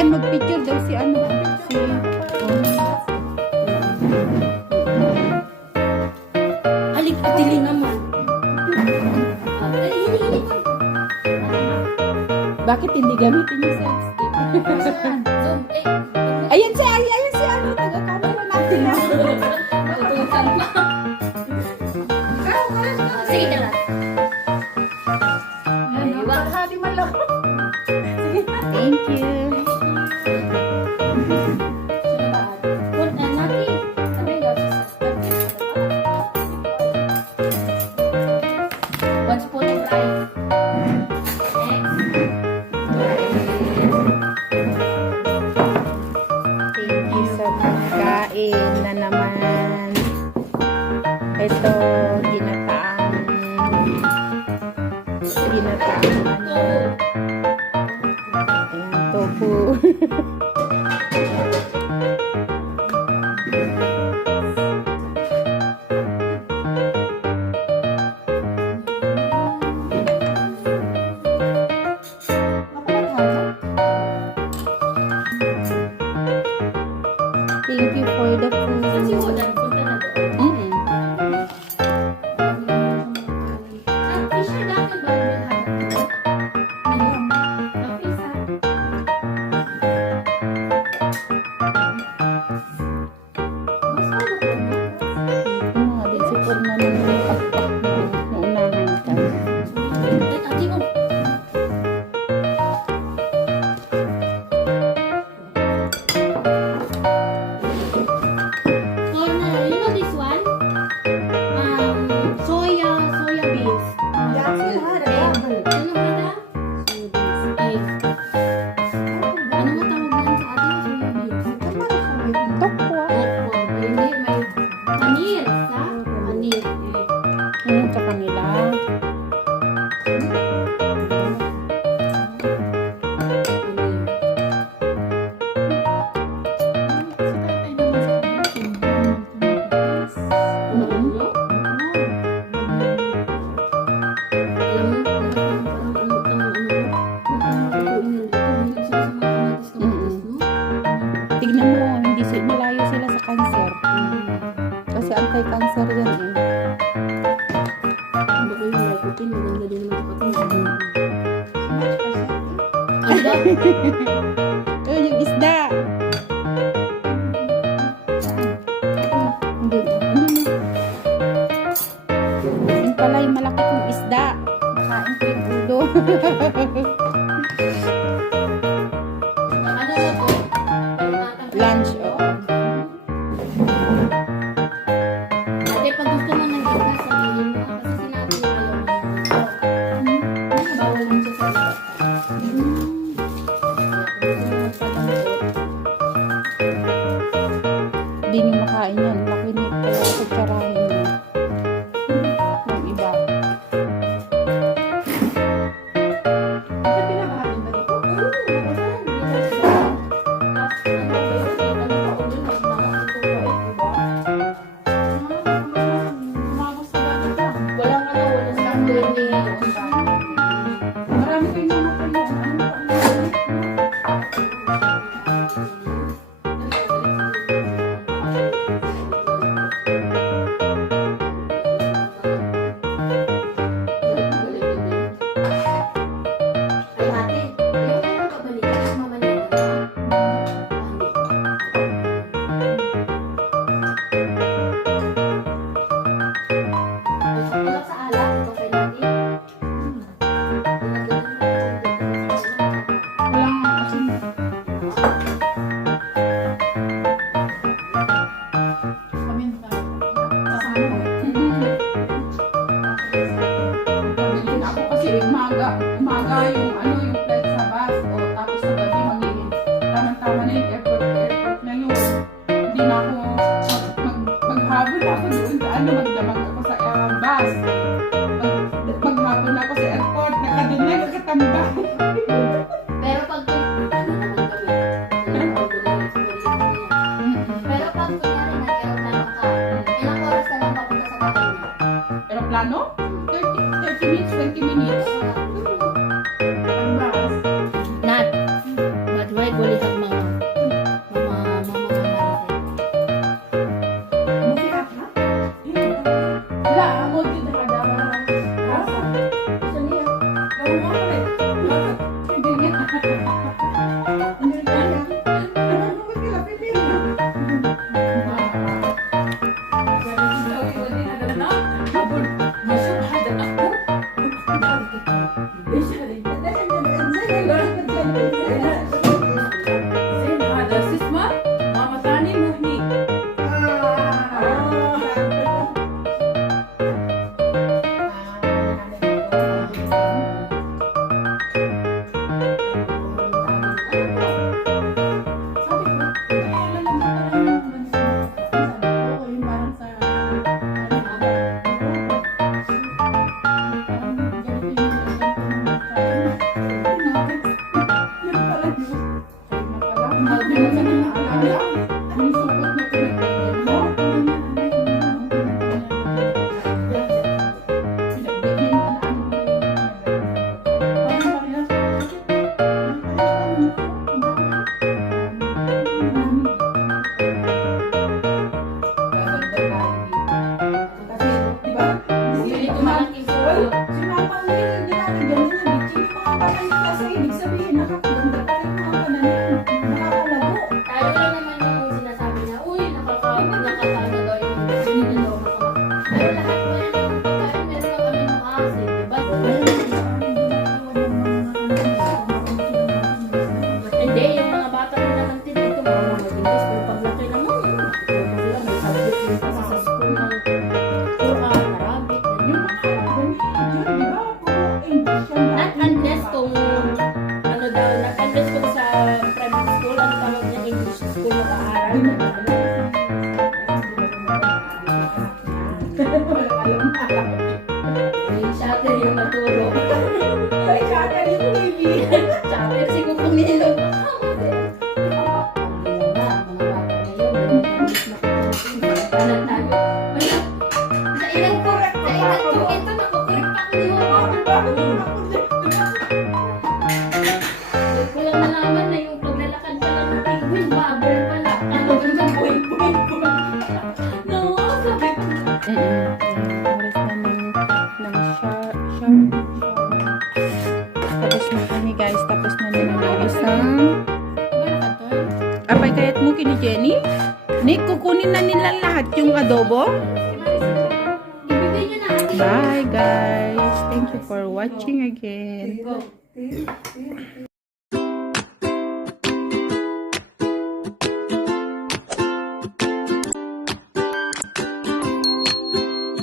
Ayan, mag-picture daw si ano. Si... Alik, dili naman. Bakit hindi gamitin yung self-stick? Zoom, Ayan siya, ayan siya. Ano, taga-camera natin na. Natutukan pa. Sige na lang. Hadi malak. Thank you. One spoon of rice. Thank you sa pagkain na naman. Ito, ginataang ano. Ayan, tofu. Thank you for the food. Kasi ulan, punta na doon. Mm-mm. Fisher natin ba yung Ano, din si Purna na naunahan ka. Soya beans. Ano nga tawag yan sa atin? Soya beans. Tokwa. Hindi, may paneer. Sa paneer. Sa kanila. Tignan mo, hindi malayo sila sa cancer. Kasi anti-cancer yan eh. Oh, yung isda. Yung pala yung malaki kong isda. Nakain ko yung ulo. Lunch, oo. Ate, pag gusto mo ng gata, sabihin mo. Kasi sinabi niya ayaw mo. Bawal lang siya sa gata. Hindi niyo makain yan. Makinig kaya kutsarahin mo. Yung iba. Marami kayo umaga yung ano yung flight sa bus o tapos sa gabi magiging tamang-tama na yung airport na yun. Hindi na ako maghabol ako doon sa ano, magdamag ako sa bus. Maghabol ako sa airport, nakadinig, nakatambay. Pero pag kunyari nag-aeroplano ka, ilang oras na lang papunta sa bahay mo? Aeroplano? 30 minutes, 20 minutes. Ang bus. Not regularly have Shutter yung naturo. Ay, kata ni baby. Shutter si Kukong nilong. Sa ilang ko ito, nakukorek pa ko ni ko lang nalaman na yung paglalakad pa lang ng penguin, bubble pala. Ano ba yung boy? No, sabi ko. Oras na ng tapos na kami guys. Tapos na nililis ang apay kayat mo kini Jenny? Nick, kukunin na nila lahat yung adobo. Ibigay niyo na ate. Bye guys. Thank you for watching again. Go.